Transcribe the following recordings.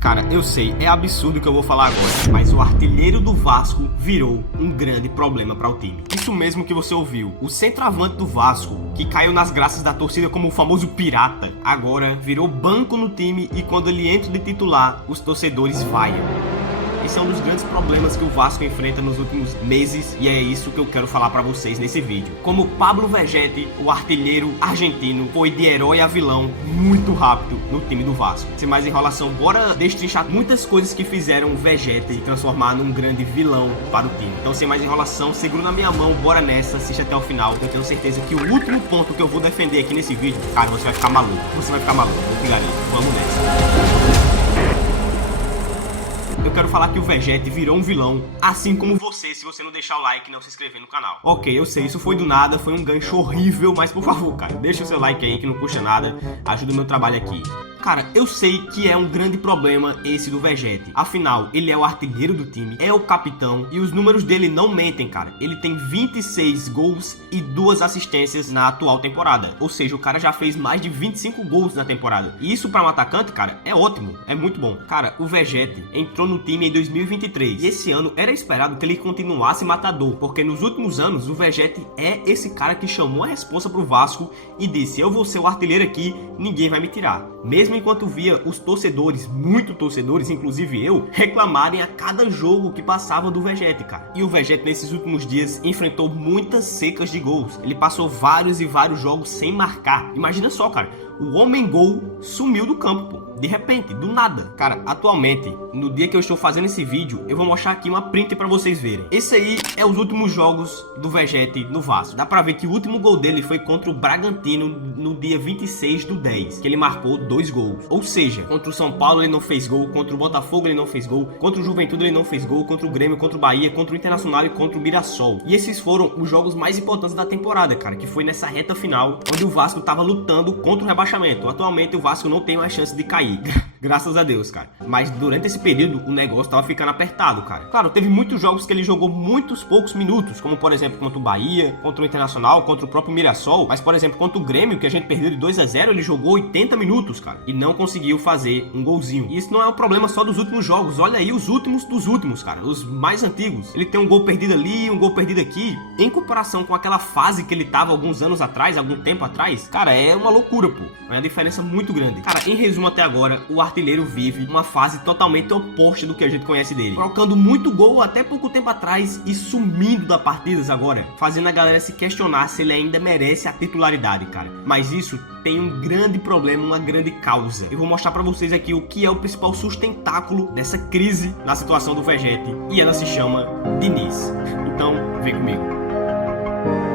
Cara, eu sei, é absurdo o que eu vou falar agora, mas o artilheiro do Vasco virou um grande problema para o time. Isso mesmo que você ouviu, o centroavante do Vasco, que caiu nas graças da torcida como o famoso pirata, agora virou banco no time e quando ele entra de titular, os torcedores vaiam. Esse é um dos grandes problemas que o Vasco enfrenta nos últimos meses e é isso que eu quero falar pra vocês nesse vídeo. Como Pablo Vegetti, o artilheiro argentino, foi de herói a vilão muito rápido no time do Vasco. Sem mais enrolação, bora destrinchar muitas coisas que fizeram o Vegetti se transformar num grande vilão para o time. Então sem mais enrolação, segura na minha mão, bora nessa, assiste até o final. Eu tenho certeza que o último ponto que eu vou defender aqui nesse vídeo, cara, você vai ficar maluco. Você vai ficar maluco, eu te garanto. Vamos nessa. Eu quero falar que o Vegetti virou um vilão, assim como você, se você não deixar o like e não se inscrever no canal. Ok, eu sei, isso foi do nada, foi um gancho horrível, mas por favor, cara, deixa o seu like aí que não custa nada, ajuda o meu trabalho aqui. Cara, eu sei que é um grande problema esse do Vegetti. Afinal, ele é o artilheiro do time, é o capitão e os números dele não mentem, cara. Ele tem 26 gols e 2 assistências na atual temporada. Ou seja, o cara já fez mais de 25 gols na temporada. E isso para um atacante, cara, é ótimo, é muito bom. Cara, o Vegetti entrou no time em 2023 e esse ano era esperado que ele continuasse matador, porque nos últimos anos o Vegetti é esse cara que chamou a responsa pro Vasco e disse: eu vou ser o artilheiro aqui, ninguém vai me tirar. Mesmo enquanto via os torcedores, muito torcedores, inclusive eu, reclamarem a cada jogo que passava do Vegetti, cara. E o Vegetti nesses últimos dias enfrentou muitas secas de gols. Ele passou vários e vários jogos sem marcar. Imagina só, cara, o homem gol sumiu do campo, pô. De repente, do nada. Cara, atualmente, no dia que eu estou fazendo esse vídeo, eu vou mostrar aqui uma print pra vocês verem. Esse aí é os últimos jogos do Vegetti no Vasco. Dá pra ver que o último gol dele foi contra o Bragantino no dia 26/10, que ele marcou 2 gols. Ou seja, contra o São Paulo ele não fez gol, contra o Botafogo ele não fez gol, contra o Juventude ele não fez gol, contra o Grêmio, contra o Bahia, contra o Internacional e contra o Mirassol. E esses foram os jogos mais importantes da temporada, cara, que foi nessa reta final, onde o Vasco tava lutando contra o rebaixamento. Atualmente o Vasco não tem mais chance de cair. Graças a Deus, cara. Mas durante esse período o negócio tava ficando apertado, cara. Claro, teve muitos jogos que ele jogou muitos poucos minutos, como por exemplo contra o Bahia, contra o Internacional, contra o próprio Mirassol. Mas por exemplo, contra o Grêmio, que a gente perdeu de 2-0, ele jogou 80 minutos, cara. E não conseguiu fazer um golzinho. E isso não é um problema só dos últimos jogos. Olha aí os últimos dos últimos, cara. Os mais antigos. Ele tem um gol perdido ali, um gol perdido aqui. Em comparação com aquela fase que ele tava alguns anos atrás, algum tempo atrás, cara, é uma loucura, pô. É uma diferença muito grande. Cara, em resumo até agora, o artilheiro vive uma fase totalmente oposta do que a gente conhece dele, colocando muito gol até pouco tempo atrás e sumindo da partidas agora, fazendo a galera se questionar se ele ainda merece a titularidade, cara. Mas isso tem um grande problema, uma grande causa. Eu vou mostrar pra vocês aqui o que é o principal sustentáculo dessa crise na situação do Vegetti, e ela se chama Diniz. Então, vem comigo.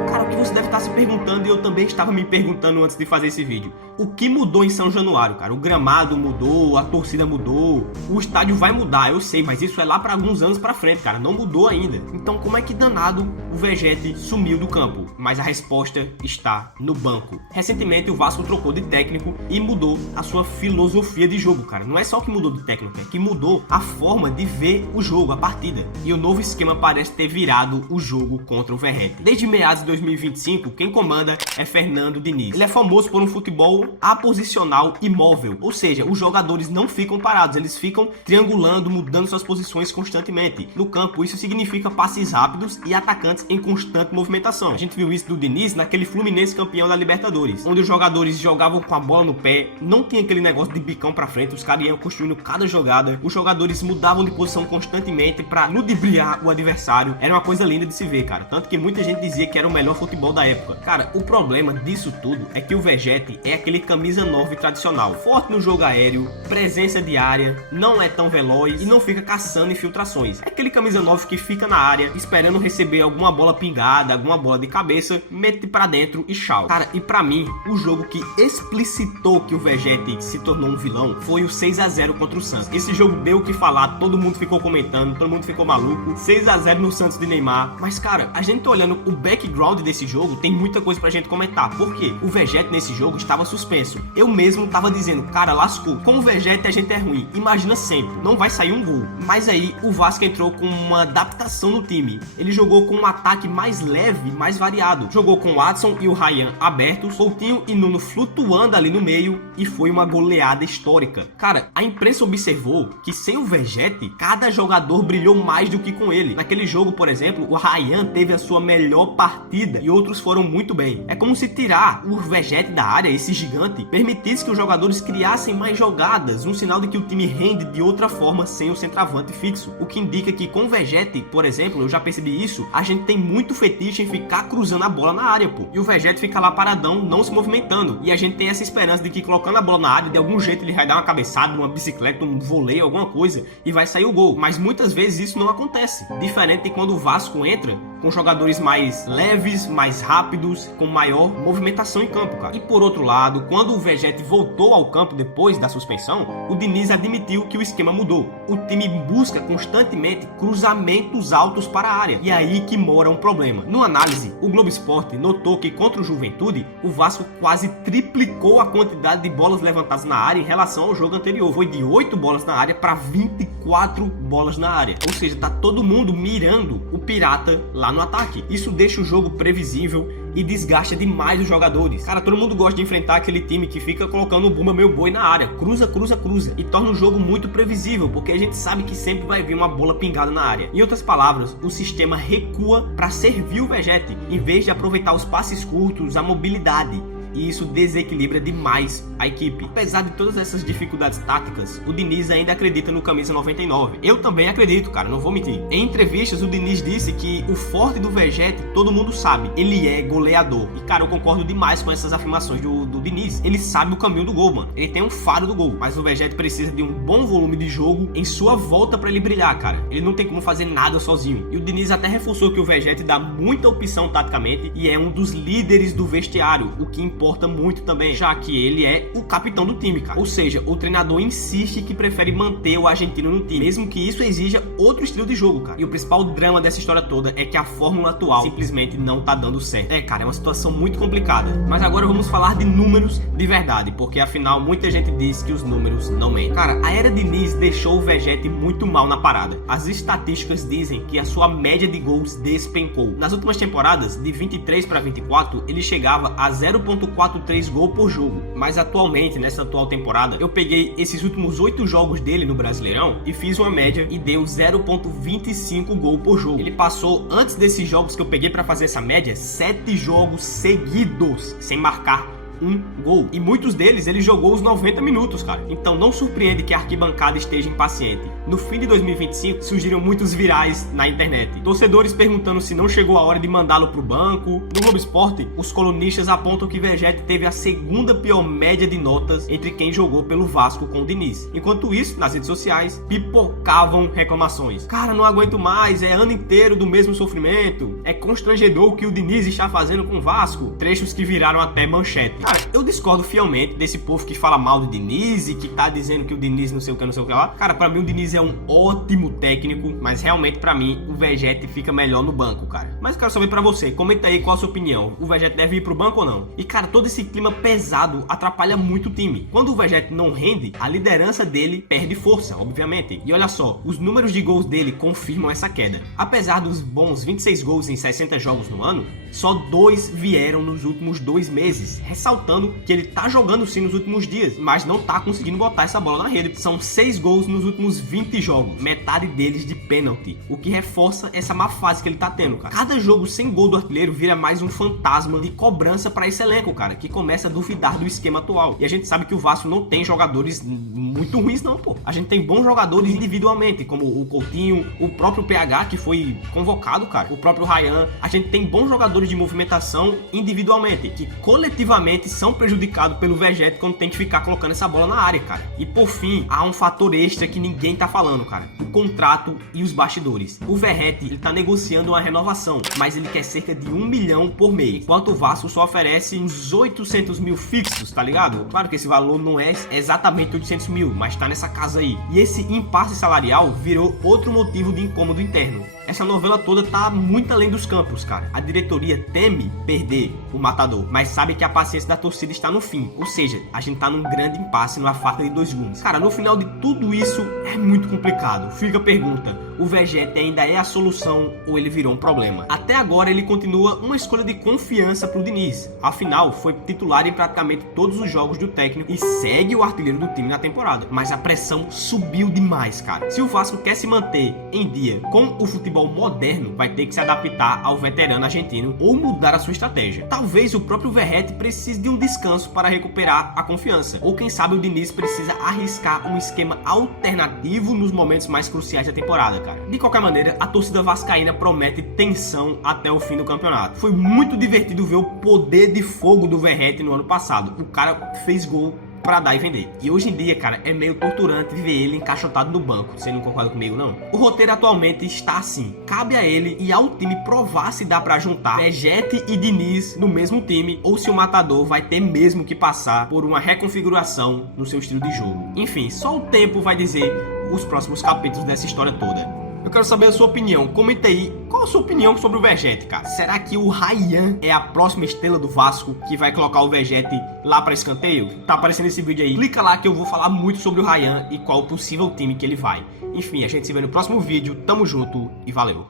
Cara, o que você deve estar se perguntando, e eu também estava me perguntando antes de fazer esse vídeo: o que mudou em São Januário, cara? O gramado mudou, a torcida mudou, o estádio vai mudar, eu sei, mas isso é lá para alguns anos pra frente, cara, não mudou ainda. Então como é que danado o Vegetti sumiu do campo? Mas a resposta está no banco. Recentemente o Vasco trocou de técnico e mudou a sua filosofia de jogo, cara. Não é só que mudou de técnico, é que mudou a forma de ver o jogo, a partida. E o novo esquema parece ter virado o jogo contra o Vegetti. Desde meados de 2025, quem comanda é Fernando Diniz. Ele é famoso por um futebol aposicional e móvel, ou seja, os jogadores não ficam parados, eles ficam triangulando, mudando suas posições constantemente. No campo, isso significa passes rápidos e atacantes em constante movimentação. A gente viu isso do Diniz naquele Fluminense campeão da Libertadores, onde os jogadores jogavam com a bola no pé, não tinha aquele negócio de bicão pra frente, os caras iam construindo cada jogada, os jogadores mudavam de posição constantemente pra ludibriar o adversário. Era uma coisa linda de se ver, cara, tanto que muita gente dizia que era o melhor futebol da época. Cara, o problema disso tudo é que o Vegetti é aquele camisa 9 tradicional, forte no jogo aéreo, presença de área, não é tão veloz e não fica caçando infiltrações. É aquele camisa 9 que fica na área esperando receber alguma bola pingada, alguma bola de cabeça, mete pra dentro e tchau. Cara, e pra mim, o jogo que explicitou que o Vegetti se tornou um vilão foi o 6-0 contra o Santos. Esse jogo deu o que falar, todo mundo ficou comentando, todo mundo ficou maluco. 6-0 no Santos de Neymar. Mas cara, a gente tá olhando o background round desse jogo tem muita coisa pra gente comentar. Por quê? O Vegete nesse jogo estava suspenso. Eu mesmo tava dizendo, cara, lascou. Com o Vegete a gente é ruim. Imagina sempre, não vai sair um gol. Mas aí o Vasco entrou com uma adaptação no time. Ele jogou com um ataque mais leve, mais variado. Jogou com o Watson e o Ryan abertos, Coutinho e Nuno flutuando ali no meio, e foi uma goleada histórica. Cara, a imprensa observou que sem o Vegete, cada jogador brilhou mais do que com ele. Naquele jogo, por exemplo, o Ryan teve a sua melhor partida e outros foram muito bem. É como se tirar o Vegete da área, esse gigante, permitisse que os jogadores criassem mais jogadas, um sinal de que o time rende de outra forma sem o centroavante fixo. O que indica que com o Vegete, por exemplo, eu já percebi isso, a gente tem muito fetiche em ficar cruzando a bola na área, pô. E o Vegete fica lá paradão, não se movimentando. E a gente tem essa esperança de que colocando a bola na área, de algum jeito ele vai dar uma cabeçada, uma bicicleta, um voleio, alguma coisa, e vai sair o gol. Mas muitas vezes isso não acontece. Diferente de quando o Vasco entra com jogadores mais leves, mais rápidos, com maior movimentação em campo, cara. E por outro lado, quando o Vegete voltou ao campo depois da suspensão, o Diniz admitiu que o esquema mudou. O time busca constantemente cruzamentos altos para a área. E é aí que mora um problema. No análise, o Globo Esporte notou que contra o Juventude, o Vasco quase triplicou a quantidade de bolas levantadas na área em relação ao jogo anterior. Foi de 8 bolas na área para 24 bolas na área. Ou seja, tá todo mundo mirando o Pirata lá no ataque. Isso deixa o jogo previsível e desgasta demais os jogadores. Cara, todo mundo gosta de enfrentar aquele time que fica colocando o Bumba Meu Boi na área. Cruza, cruza, cruza. E torna o jogo muito previsível, porque a gente sabe que sempre vai vir uma bola pingada na área. Em outras palavras, o sistema recua para servir o Vegete, em vez de aproveitar os passes curtos, a mobilidade. E isso desequilibra demais a equipe. Apesar de todas essas dificuldades táticas, o Diniz ainda acredita no camisa 99. Eu também acredito, cara, não vou mentir. Em entrevistas, o Diniz disse que o forte do Vegete, todo mundo sabe, ele é goleador. E, cara, eu concordo demais com essas afirmações do Diniz. Ele sabe o caminho do gol, mano. Ele tem um faro do gol. Mas o Vegete precisa de um bom volume de jogo em sua volta pra ele brilhar, cara. Ele não tem como fazer nada sozinho. E o Diniz até reforçou que o Vegete dá muita opção taticamente e é um dos líderes do vestiário, o que importa muito também, já que ele é o capitão do time, cara. Ou seja, o treinador insiste que prefere manter o argentino no time, mesmo que isso exija outro estilo de jogo, cara. E o principal drama dessa história toda é que a fórmula atual simplesmente não tá dando certo. É, cara, é uma situação muito complicada. Mas agora vamos falar de números de verdade, porque afinal muita gente diz que os números não mentem. Cara, a era Diniz deixou o Vegete muito mal na parada. As estatísticas dizem que a sua média de gols despencou. Nas últimas temporadas, de 23 para 24, ele chegava a 0,43 gols por jogo. Mas atualmente, nessa atual temporada, eu peguei esses últimos 8 jogos dele no Brasileirão e fiz uma média e deu 0,25 gols por jogo. Ele passou, antes desses jogos que eu peguei para fazer essa média, 7 jogos seguidos sem marcar um gol. E muitos deles ele jogou os 90 minutos, cara. Então não surpreende que a arquibancada esteja impaciente. No fim de 2025, surgiram muitos virais na internet. Torcedores perguntando se não chegou a hora de mandá-lo pro banco. No Globo Esporte, os colunistas apontam que Vegete teve a segunda pior média de notas entre quem jogou pelo Vasco com o Diniz. Enquanto isso, nas redes sociais, pipocavam reclamações. Cara, não aguento mais, é ano inteiro do mesmo sofrimento. É constrangedor o que o Diniz está fazendo com o Vasco. Trechos que viraram até manchete. Cara, eu discordo fielmente desse povo que fala mal do Diniz e que tá dizendo que o Diniz não sei o que, não sei o que lá. Cara, pra mim o Diniz é um ótimo técnico, mas realmente pra mim o Vegete fica melhor no banco, cara. Mas eu quero saber pra você, comenta aí qual a sua opinião. O Vegete deve ir pro banco ou não? E cara, todo esse clima pesado atrapalha muito o time. Quando o Vegete não rende, a liderança dele perde força, obviamente. E olha só, os números de gols dele confirmam essa queda. Apesar dos bons 26 gols em 60 jogos no ano, só 2 vieram nos últimos 2 meses. Ressaltando que ele tá jogando sim nos últimos dias, mas não tá conseguindo botar essa bola na rede. São 6 gols nos últimos 20 jogos, metade deles de pênalti, o que reforça essa má fase que ele tá tendo, cara. Cada jogo sem gol do artilheiro vira mais um fantasma de cobrança pra esse elenco, cara, que começa a duvidar do esquema atual. E a gente sabe que o Vasco não tem jogadores muito ruins não, pô. A gente tem bons jogadores individualmente, como o Coutinho, o próprio PH que foi convocado, cara, o próprio Ryan. A gente tem bons jogadores de movimentação individualmente, que coletivamente são prejudicados pelo Vegete quando tem que ficar colocando essa bola na área, cara. E por fim, há um fator extra que ninguém tá falando, cara. O contrato e os bastidores. O Verratti, ele tá negociando uma renovação, mas ele quer cerca de 1 milhão por mês, enquanto o Vasco só oferece uns 800 mil fixos, tá ligado? Claro que esse valor não é exatamente 800 mil, mas tá nessa casa aí. E esse impasse salarial virou outro motivo de incômodo interno. Essa novela toda tá muito além dos campos, cara. A diretoria teme perder o Matador, mas sabe que a paciência da torcida está no fim. Ou seja, a gente tá num grande impasse, numa faca de dois gumes. Cara, no final de tudo isso é muito complicado. Fica a pergunta: o Verratti ainda é a solução ou ele virou um problema? Até agora ele continua uma escolha de confiança pro Diniz. Afinal, foi titular em praticamente todos os jogos do técnico e segue o artilheiro do time na temporada. Mas a pressão subiu demais, cara. Se o Vasco quer se manter em dia com o futebol moderno, vai ter que se adaptar ao veterano argentino ou mudar a sua estratégia. Talvez o próprio Verratti precise de um descanso para recuperar a confiança, ou quem sabe o Diniz precisa arriscar um esquema alternativo nos momentos mais cruciais da temporada, cara. De qualquer maneira, a torcida vascaína promete tensão até o fim do campeonato. Foi muito divertido ver o poder de fogo do Verratti no ano passado. O cara fez gol pra dar e vender. E hoje em dia, cara, é meio torturante ver ele encaixotado no banco. Você não concorda comigo, não? O roteiro atualmente está assim. Cabe a ele e ao time provar se dá pra juntar Verratti e Diniz no mesmo time, ou se o Matador vai ter mesmo que passar por uma reconfiguração no seu estilo de jogo. Enfim, só o tempo vai dizer os próximos capítulos dessa história toda. Eu quero saber a sua opinião. Comenta aí qual a sua opinião sobre o Verratti, cara. Será que o Ryan é a próxima estrela do Vasco que vai colocar o Verratti lá para escanteio? Tá aparecendo esse vídeo aí. Clica lá que eu vou falar muito sobre o Ryan e qual o possível time que ele vai. Enfim, a gente se vê no próximo vídeo. Tamo junto e valeu.